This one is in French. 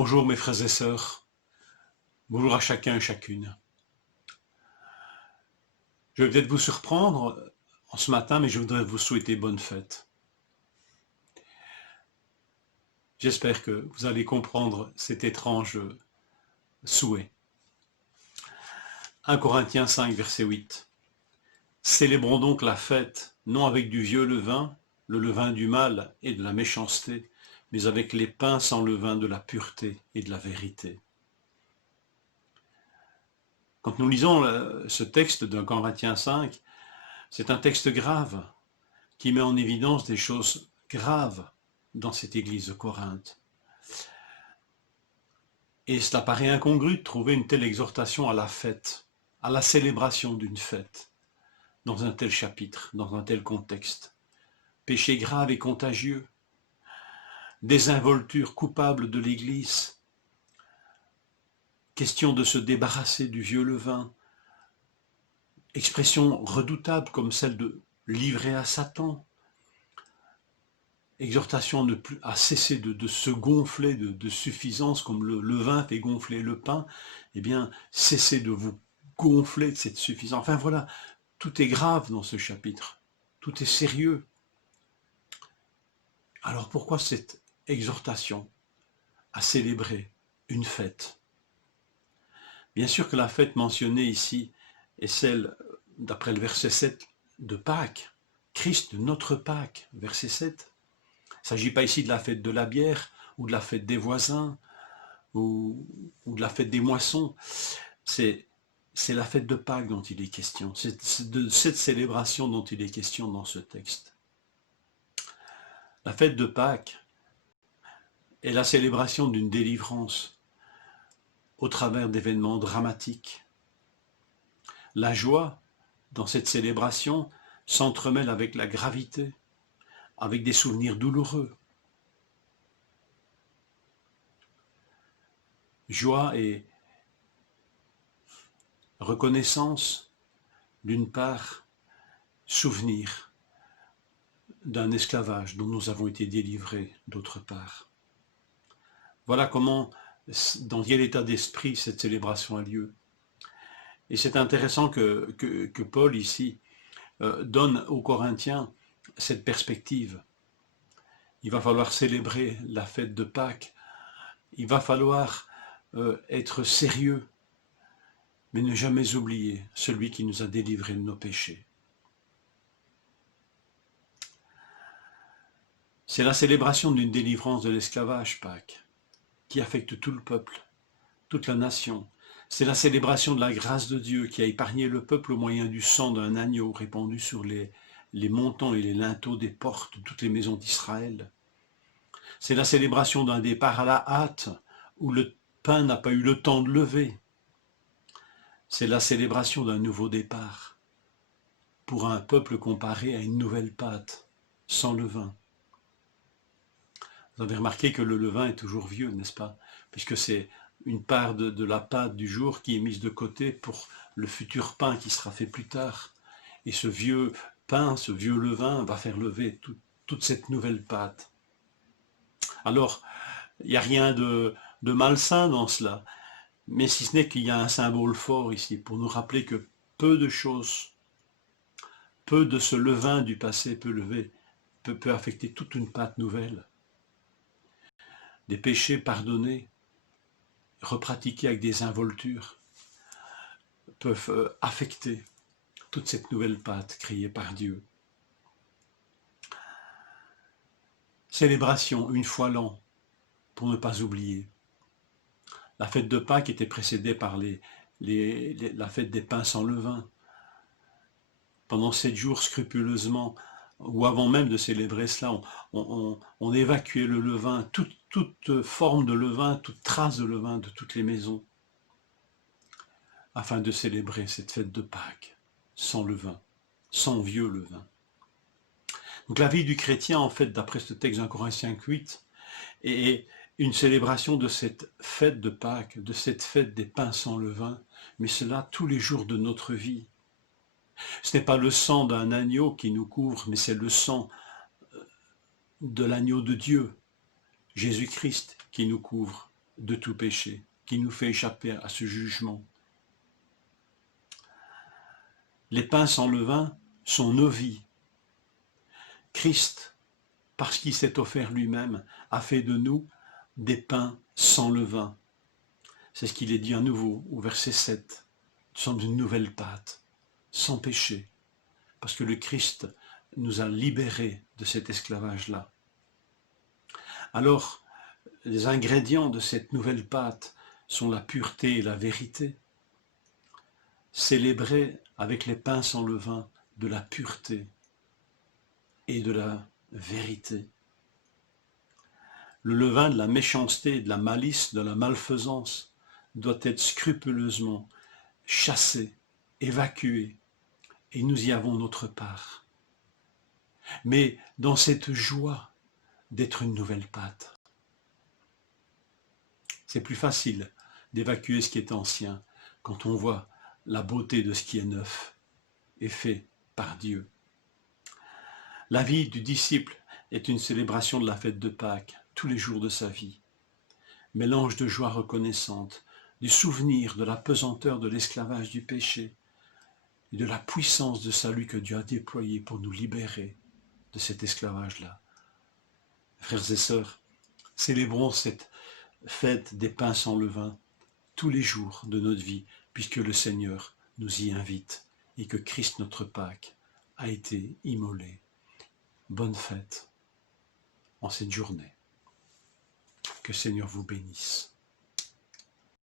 Bonjour mes frères et sœurs, bonjour à chacun et chacune. Je vais peut-être vous surprendre en ce matin, mais je voudrais vous souhaiter bonne fête. J'espère que vous allez comprendre cet étrange souhait. 1 Corinthiens 5, verset 8. Célébrons donc la fête, non avec du vieux levain, le levain du mal et de la méchanceté, mais avec les pains sans levain de la pureté et de la vérité. Quand nous lisons ce texte de Corinthiens 5, c'est un texte grave qui met en évidence des choses graves dans cette église de Corinthe. Et cela paraît incongru de trouver une telle exhortation à la fête, à la célébration d'une fête, dans un tel chapitre, dans un tel contexte. Péché grave et contagieux, désinvolture coupable de l'Église, question de se débarrasser du vieux levain, expression redoutable comme celle de livrer à Satan, exhortation à cesser de se gonfler de suffisance comme le levain fait gonfler le pain, eh bien cessez de vous gonfler de cette suffisance. Enfin voilà, tout est grave dans ce chapitre, tout est sérieux. Alors pourquoi cette exhortation à célébrer une fête? Bien sûr que la fête mentionnée ici est celle, d'après le verset 7, de Pâques, Christ, notre Pâques, verset 7. Il ne s'agit pas ici de la fête de la bière, ou de la fête des voisins, ou de la fête des moissons. C'est la fête de Pâques dont il est question. C'est de cette célébration dont il est question dans ce texte. La fête de Pâques est la célébration d'une délivrance au travers d'événements dramatiques. La joie, dans cette célébration, s'entremêle avec la gravité, avec des souvenirs douloureux. Joie et reconnaissance, d'une part, souvenir d'un esclavage dont nous avons été délivrés, d'autre part. Voilà comment, dans quel état d'esprit cette célébration a lieu. Et c'est intéressant que Paul ici donne aux Corinthiens cette perspective. Il va falloir célébrer la fête de Pâques, il va falloir être sérieux, mais ne jamais oublier celui qui nous a délivrés de nos péchés. C'est la célébration d'une délivrance de l'esclavage, Pâques, qui affecte tout le peuple, toute la nation. C'est la célébration de la grâce de Dieu qui a épargné le peuple au moyen du sang d'un agneau répandu sur les montants et les linteaux des portes de toutes les maisons d'Israël. C'est la célébration d'un départ à la hâte, où le pain n'a pas eu le temps de lever. C'est la célébration d'un nouveau départ, pour un peuple comparé à une nouvelle pâte, sans levain. Vous avez remarqué que le levain est toujours vieux, n'est-ce pas? Puisque c'est une part de la pâte du jour qui est mise de côté pour le futur pain qui sera fait plus tard. Et ce vieux pain, ce vieux levain va faire lever toute cette nouvelle pâte. Alors, il n'y a rien de malsain dans cela, mais si ce n'est qu'il y a un symbole fort ici pour nous rappeler que peu de choses, peu de ce levain du passé peut affecter toute une pâte nouvelle. Des péchés pardonnés, repratiqués avec des involtures, peuvent affecter toute cette nouvelle pâte créée par Dieu. Célébration une fois l'an, pour ne pas oublier. La fête de Pâques était précédée par la fête des pains sans levain. Pendant 7 jours, scrupuleusement, ou avant même de célébrer cela, on évacuait le levain, toute forme de levain, toute trace de levain de toutes les maisons, afin de célébrer cette fête de Pâques, sans levain, sans vieux levain. Donc la vie du chrétien, en fait, d'après ce texte d'un Corinthiens 8, est une célébration de cette fête de Pâques, de cette fête des pains sans levain, mais cela tous les jours de notre vie. Ce n'est pas le sang d'un agneau qui nous couvre, mais c'est le sang de l'agneau de Dieu, Jésus-Christ, qui nous couvre de tout péché, qui nous fait échapper à ce jugement. Les pains sans levain sont nos vies. Christ, parce qu'il s'est offert lui-même, a fait de nous des pains sans levain. C'est ce qu'il est dit à nouveau au verset 7. Nous sommes une nouvelle pâte, sans péché, parce que le Christ nous a libérés de cet esclavage-là. Alors, les ingrédients de cette nouvelle pâte sont la pureté et la vérité. Célébrer avec les pains sans levain de la pureté et de la vérité. Le levain de la méchanceté, de la malice, de la malfaisance doit être scrupuleusement chassé, évacué, et nous y avons notre part. Mais dans cette joie d'être une nouvelle pâte, c'est plus facile d'évacuer ce qui est ancien quand on voit la beauté de ce qui est neuf et fait par Dieu. La vie du disciple est une célébration de la fête de Pâques tous les jours de sa vie. Mélange de joie reconnaissante, du souvenir de la pesanteur de l'esclavage du péché et de la puissance de salut que Dieu a déployé pour nous libérer de cet esclavage-là. Frères et sœurs, célébrons cette fête des pains sans levain tous les jours de notre vie, puisque le Seigneur nous y invite et que Christ notre Pâques a été immolé. Bonne fête en cette journée. Que le Seigneur vous bénisse.